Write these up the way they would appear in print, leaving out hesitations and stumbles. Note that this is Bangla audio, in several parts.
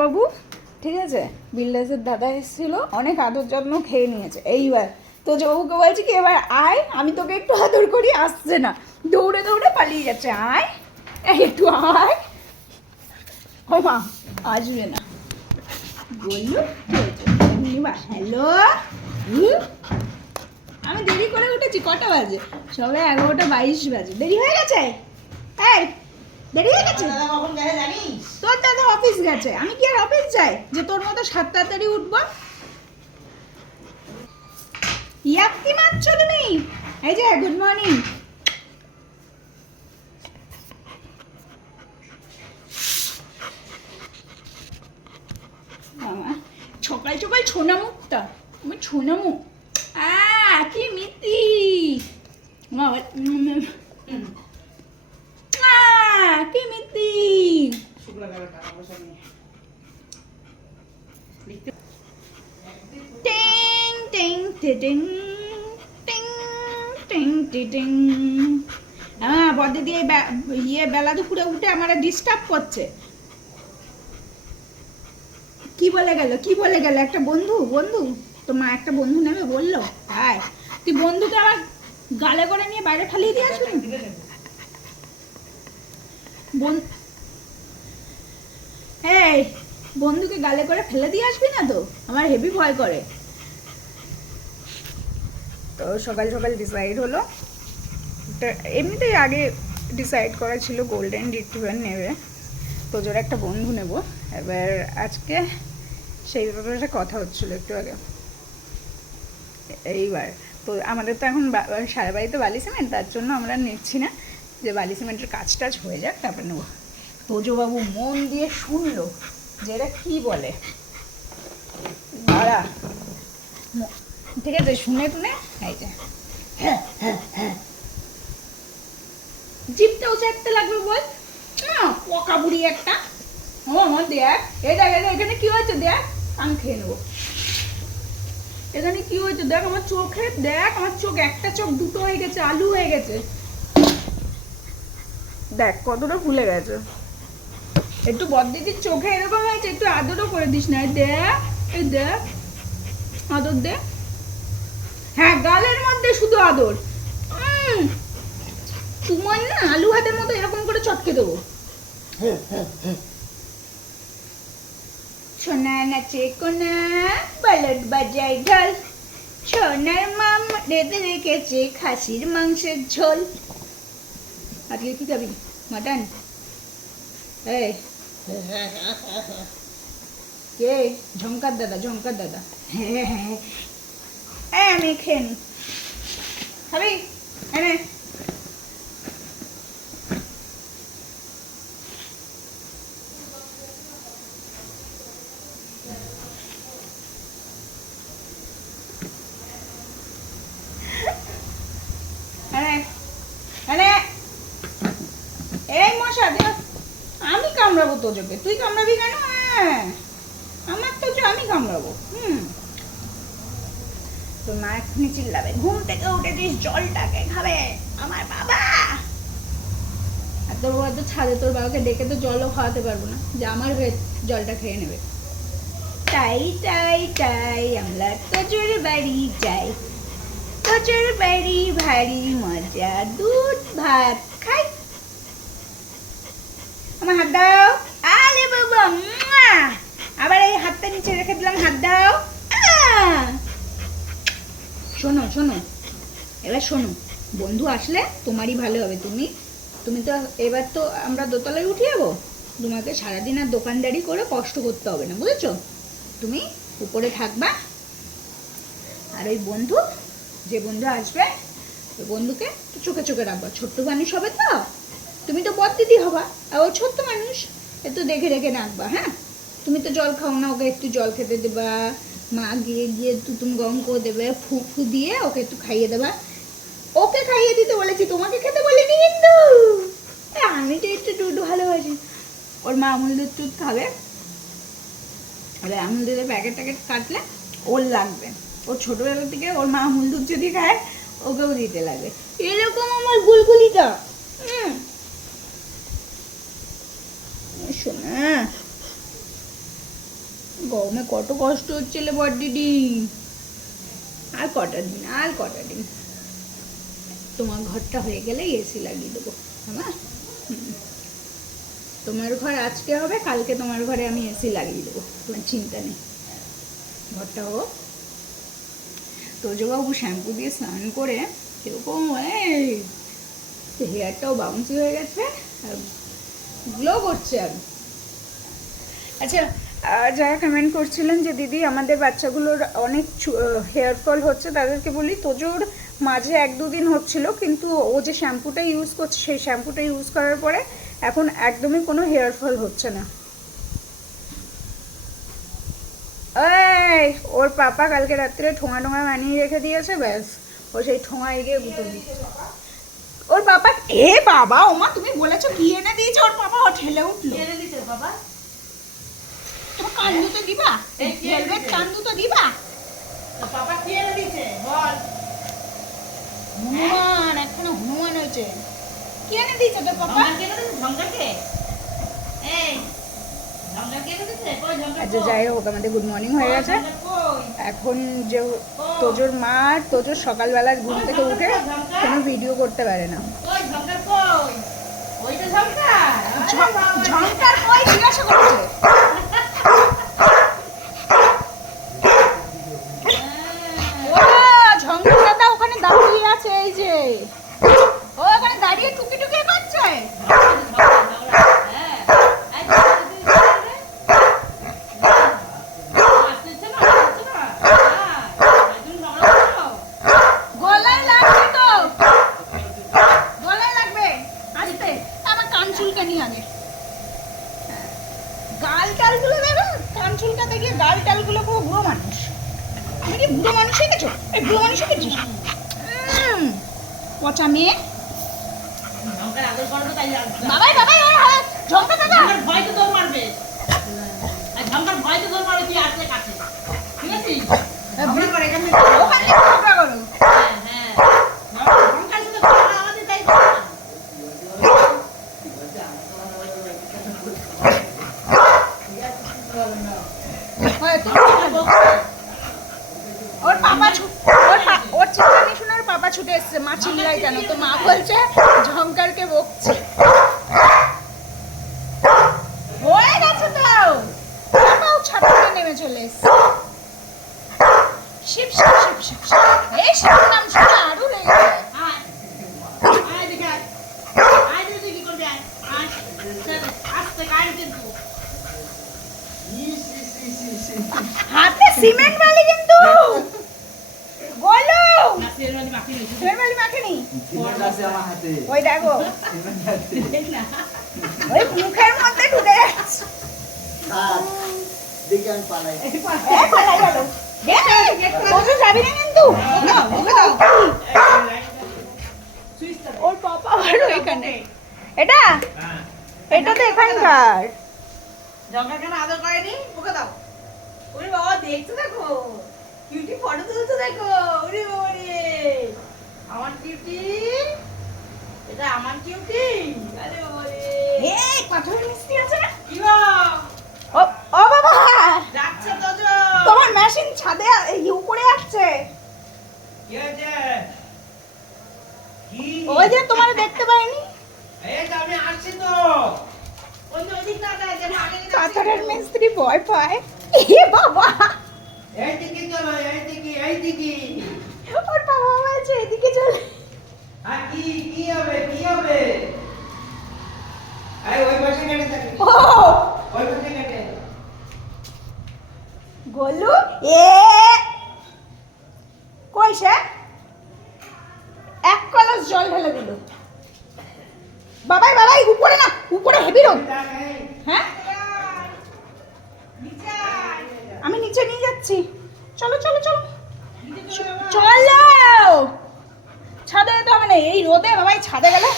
বাবু ঠিক আছে, বিল্ডার্সের দাদা এসেছিল, অনেক আদর যত্ন খেয়ে নিয়েছে। এইবার তো বাবুকে বলছি কি এবার আয়, আমি তোকে একটু আদর করি, আসছে না, দৌড়ে দৌড়ে পালিয়ে যাচ্ছে। আয় একটু আয়, ও মা আসবে না বললো। হ্যালো, আমি দেরি করে উঠেছি, কটা বাজে? সবে 11:22 বাজে, দেরি হয়ে গেছে। এই দেরি হয়ে গেছে। তোর দাদা অফিস গেছে, আমি কি আর অফিস যাই যে তোর মতো 7 তাড়াতাড়ি উঠবো? ইয়াক্কি মারছো তুমি? এই যে গুড মর্নিং। সকাল সকাল ছোনা মুখটা, আমার ছোনা মুখ, কি মিতি কি মিতি। টিং টিং টিং টিং টিং টিং। বদে দিয়ে ইয়ে বেলা দুপুরে উঠে আমার ডিস্টার্ব করছে। কি বলে গেল একটা বন্ধু তো মা একটা বন্ধু নেবে বললো, আয় তুই বন্ধুকে আমার গালে করে নিয়ে বাইরে ঠালিয়ে দিয়ে আসবি। এই বন্ধুকে গালে করে ফেলে দিয়ে আসবি না তো, আমার হেভি ভয় করে। তো সকাল সকাল ডিসাইড হলো, এমনিতেই আগে ডিসাইড করা ছিল গোল্ডেন রিট্রিভার নেবে, তোজোর একটা বন্ধু নেব। এবার আজকে সেই ব্যাপারে কথা হচ্ছিল একটু আগে। এইবার তো আমাদের তো এখন সারা বাড়িতে বালি সিমেন্ট, তার জন্য আমরা নিচ্ছি না, যে বালি সিমেন্টের কাজ টাজ হয়ে যাক তারপর নেবো। তোজোবাবু মন দিয়ে শুনলো যে এরা কী বলে, দাঁড়া ঠিক আছে শুনে টুনে। এই যে জিপটাও চাটতে লাগবে বল, পকা বুড়ি একটা। দেখ এখানে কি হয়েছে, দেখ কান খেয়ে নেবো। এখানে কি হয়েছে দেখ, আমার চোখে দেখ, আমার চোখ একটা চোখ দুটো হয়ে গেছে, আলু হয়ে গেছে, দেখ কতটা ফুলে গেছে। একটু বড়দিদির চোখে এরকম হয়েছে, একটু আদরও করে দিস না। দেখ এই দেখ, আদর দে। হ্যাঁ গালের মধ্যে শুধু আদর। তোমার না আলু হাতের মতো এরকম করে চটকে দেবো। সোনা নাচে কোনা, বালট বাজায় ঢোল, সোনার মাম রেঁধে রেখেছে খাসির মাংসের ঝোল। আজকে কি খাবি, মাটন? এই কে? ঝঙ্কার দাদা। হ্যাঁ আমি খেয়ে নি, খাবি? এনে এই মশা দেখ, আমি কামড়াবো তোজোকে, তুই কামড়াবি কেন? আমার তোজো আমি কামড়াবো। তোর মা এক্ষুনি চিল্লাবে, ঘুম থেকে উঠে দিস জলটাকে খাবে আমার বাবা। আর তোর বাবা তো ছাদে, তোর বাবাকে ডেকে তো জলও খাওয়াতে পারবো না যে আমার হয়ে জলটা খেয়ে নেবে। তাই তাই তাই আমরা তোজোর বাড়ি যাই, তোজোর বাড়ি ভারী মজা, দুধ ভাত খাই। আমার হাত দাও, আরে বাবা, আবার এই হাতটা নিচে রেখে দিলাম, হাত দাও। শোনো এবার শোনো, বন্ধু আসলে তোমারই ভালো হবে। তুমি তো এবার তো আমরা দোতলায় উঠে যাবো, তোমাকে সারাদিন আর দোকানদারি করে কষ্ট করতে হবে না, বুঝেছো? তুমি উপরে থাকবা, আর ওই যে বন্ধু আসবে ওই বন্ধুকে চোখে চোখে রাখবা। ছোট্ট মানুষ হবে তো, তুমি তো বড় দিদি হবা, আর ও ছোট্ট মানুষ, একটু দেখে রেখে রাখবা। হ্যাঁ, তুমি তো জল খাও না, ওকে একটু জল খেতে দেবা, মা গিয়ে তুতুম গরম করে দেবে, ফু দিয়ে ওকে একটু খাইয়ে দেবা। ওকে খাইয়ে দিতে বলেছি, তোমাকে খেতে বলিনি কিন্তু। আমি তো একটু দুধ ভালোবাসি, ওর মা আমুল দুধ খাবে, আমুল দুধের প্যাকেট কাটলে ওর লাগবে, ওর ছোটবেলা থেকে ওর মা আমুল দুধ যদি খায় ওকেও দিতে লাগে। এরকম আমার গুলগুলিটা। শোনা গরমে কত কষ্ট হচ্ছিল বড়দিদি। আর কটা দিন তোমার ঘরটা হয়ে গেলেই এসি লাগিয়ে দেবো। হ্যাঁ, তোমার ঘর আজকে হবে, কালকে তোমার ঘরে আমি এসি লাগিয়ে দেবো, তোমার চিন্তা নেই। ঘরটা হোক। তোজবাবু শ্যাম্পু দিয়ে স্নান করে কিরকম হেয়ারটাও বাউন্সি হয়ে গেছে আর গ্লো করছে। আর আচ্ছা, যারা কমেন্ট করছিলেন যে দিদি আমাদের বাচ্চাগুলোর অনেক হেয়ার ফল হচ্ছে, তাদেরকে বলি তোজোর মাঝে 1-2 দিন হচ্ছিল, কিন্তু ও যে শ্যাম্পুটা ইউজ করছে সেই শ্যাম্পুটা ইউজ করার পরে এখন একদমই কোনো হেয়ার ফল হচ্ছে না। এই ওর পাপা কালকে রাত্রে ঠোঙা বানিয়ে রেখে দিয়েছে, ব্যাস ও সেই ঠোঙা এগিয়ে গুঁতো দিচ্ছে। ওর পাপা বাবা ওমা তুমি বলেছো কি এনে দিয়েছে ওর পাপা, ও ঠেলে উঠলো। এনে দিয়েছে বাবা? তোমার কান্দু তো দিবা, ভেলভেট কান্দু তো দিবা। পাপা কি এনে দিয়েছে বল? হনুমান, এখনো হনুমান হয়েছে। কি এনে দিয়েছে তোর পাপা? ঝঙ্কাকে এই ঝঙ্কাকে এনে দিয়েছে? কই ঝঙ্কা? আচ্ছা যাই হোক, আমাদের গুড মর্নিং হয়ে গেছে। এখন যে তোজোর মা তোজোর সকালবেলার ঘুম থেকে উঠে কোনো ভিডিও করতে পারে না। ওই ঝঙ্কা কই? ওইটা ঝঙ্কা? ঝঙ্কার কই জিজ্ঞাসা করছে। ঝঙ্কার দাদা ওখানে দাঁড়িয়ে আছে, এই যে ও ওখানে দাঁড়িয়ে টুকি টুকি করছে। গলায় লাগবে তো, গলায় লাগবে। আসতে আমার কান চুলকানি আগে, গাল টালগুলো দেখো, কান চুলকাতে গিয়ে গাল টালগুলো পুরো বুড়ো মানুষ। আমি কি বুড়ো মানুষ হয়ে গেছো? এই বুড়ো মানুষ হয়ে গেছিস? পচা মেয়ে। বাবাই বাবাই ঝঙ্কা দাদা ভয় তো দৌড় মারবে, আর ঝঙ্কার ভয় তো দৌড় মারবে, তুই আসলে কাছে ঠিক আছে? ওখানে ঝগড়া করো। হ্যাঁ হ্যাঁ, ঝঙ্কার সাথে কথা আমাদের দায়িত্ব না। ওর পাপা ওর চিল্লানি শুনে ওর পাপা ছুটে এসছে, মা চিল্লাই কেন? তো মা বলছে ঝঙ্কারকে বকছে। হয়ে গেছে তো, পাপাও ছাপড়ে নেমে চলে এসছে। শিব শিব শিব শিব শিব, এই শিব নাম শুনে আরো লেগে যায়। আয় আয় দেখে আয়, আয় দেখে কি করবি, আয় আয় আস্তে গাড়ি কিন্তু হাতে সিমেন্ট বালি কিন্তু বলো, নাসির মানে মাখি নিয়েছে সিমেন্ট বালি মাখেনি। সিমেন্ট আছে আমার হাতে। ওই দেখো, সিমেন্ট আছে। দেখ না ওই মুখের মধ্যে ঢুকে যাচ্ছে। থাক, দেখি আমি পালাই। পালাই গেল। তোজো যাবি না কিন্তু, ওর পাপা আবার ওইখানে। এটা এটা তো এখানকার। জঙ্কা কেন আদর করেনি? ওকে দাও। ওরে বাবা দেখছো দেখো, কিউটি ফটো তুলছো দেখো। ওরে বাবা রে, আমার কিউটি, এটা আমার কিউটি। আরে বাবা রে, এই পাথরের মিস্ত্রি আছে না? কি গো ও ও বাবা, যাচ্ছে তো যে তোমার মেশিন ছাদে উপরে আসছে। কি হয়েছে? কি? ওই যে তোমার দেখতে পাইনি। এই তো আমি আসছি তো। অন্য দিক না যায় যে আগে পাথরের মিস্ত্রি ভয় পায়। এ বাবা, এইদিকে চলো, এইদিকে। ওর বাবা বলছে এদিকে চলে। আর কি হবে? আরে ওই পাশে কেটে থাকে। ও ওই পাশে কেটে। গোলু, এ কই সে? এক কলস জল ঢেলে দিল। বাবাই বাবাই উপরে না, উপরে হেভি রোদ। হ্যাঁ আমি নিচে নিয়ে যাচ্ছি। চলো চলো চলো চলো, ছাদে যেতে হবে না এই রোদে। বাবাই ছাদে গেলে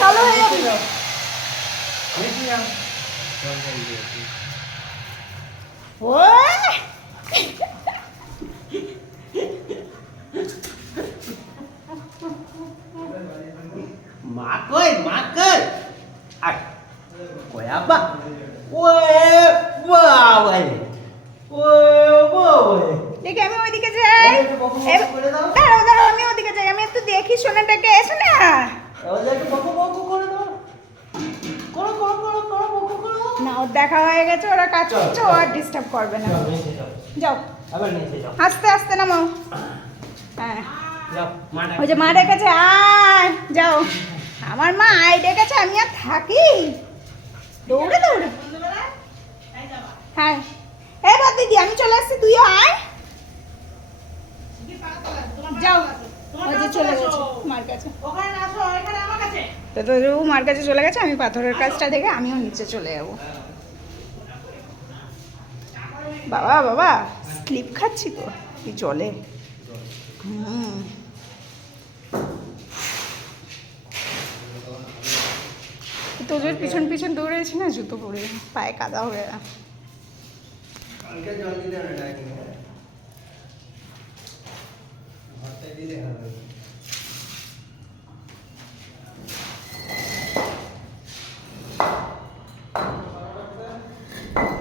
কালো হয়ে যাবে। ও মাকই আর কয়া বা ওয়ে বাবা রে, ও করে দাও। দাঁড়াও দাঁড়াও, আমি ওদিকে যাই, আমি একটু দেখি সোনাটাকে, এসো না। এবার একটু বকু করে দাও। করো বকু করো। না, ওর দেখা হয়ে গেছে, ওরা কাজ করছে, ও আর ডিস্টার্ব করবে না। যাও নিচে যাও যাও, আবার নিচে যাও আস্তে আস্তে নামো। হ্যাঁ, যাও মা ওই যে মা ডেকেছে, আয় যাও। আমার মা আয় ডেকেছে, আমি আর থাকি দৌড়ে দৌড়ে। সন্ধ্যেবেলায় তাই যাবা হ্যাঁ, এবার দিদি আমি চলে আসছি, তুইও আয়। কি পাগল আছে তোমার যাও, তোমার ওই যে কাছে চলে আসো। গেছে মার কাছে। ওখানে না আসো, এখানে আমার কাছে তো ও মার কাছে চলে গেছে, আমি পাথরের কাজটা দেখে আমিও নিচে চলে যাবো। বাবা বাবা, স্লিপ খাচ্ছি তো কি জলে। তোজোর পিছন পিছন দৌড়েছি না, জুতো পরে পায়ে কাদা হয়ে। কালকে জল দিতে হবে না কি ঘরটা দিলে হবে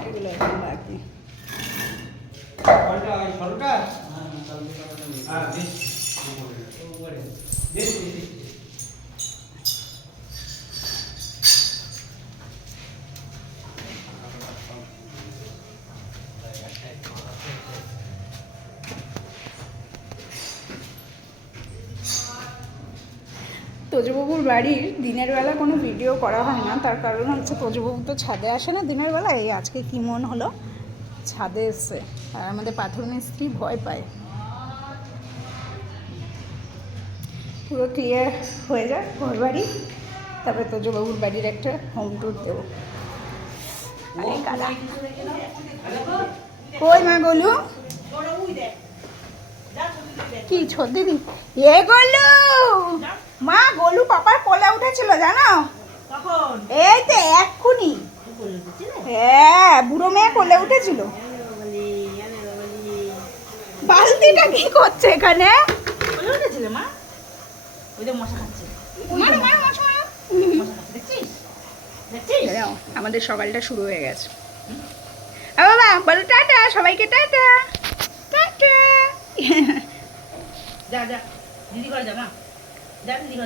এগুলো এখন বাকি। কোনটা ওই সরটা হ্যাঁ বেশ উপরে বেশ বেশ তোজবাবুর বাড়ির দিনের বেলা কোনো ভিডিও করা হয় না, তার কারণ হচ্ছে তোজবাবু তো ছাদে আসে না দিনের বেলা। এই আজকে কি মন হলো ছাদে এসছে, আর আমাদের পাথর মিস্ত্রি ভয় পায়। পুরো ক্লিয়ার হয়ে যায় ঘর বাড়ি, তারপরে তোজবাবুর বাড়ির একটা হোম ট্যুর দেবো। অনেক কাদা। কই মা গলু, ওরা উই দেখ যা ছবি দেখ কি ছোট দিদি এ গলু, মা গলু পাপার কোলে উঠেছিল জানো, তখন এই তো এক্ষুনি। বলে দিচ্ছিলে হ্যাঁ, বুড়ো মেয়ে কোলে উঠেছিল। বাবালি আরে বাবালি বালতিটা কি করছে এখানে? বলে উঠেছিলে মা ওই যে মশা খাচ্ছে মারো মারো মারো মারো। মশা খাচ্ছে দেখছিস দেখছিস দাঁড়াও, আমাদের সকালটা শুরু হয়ে গেছে। বাবা বলো টাটা সবাইকে, টাটা টাটা। যা যা দিদি ঘরে যা মা যা দিদি ঘরে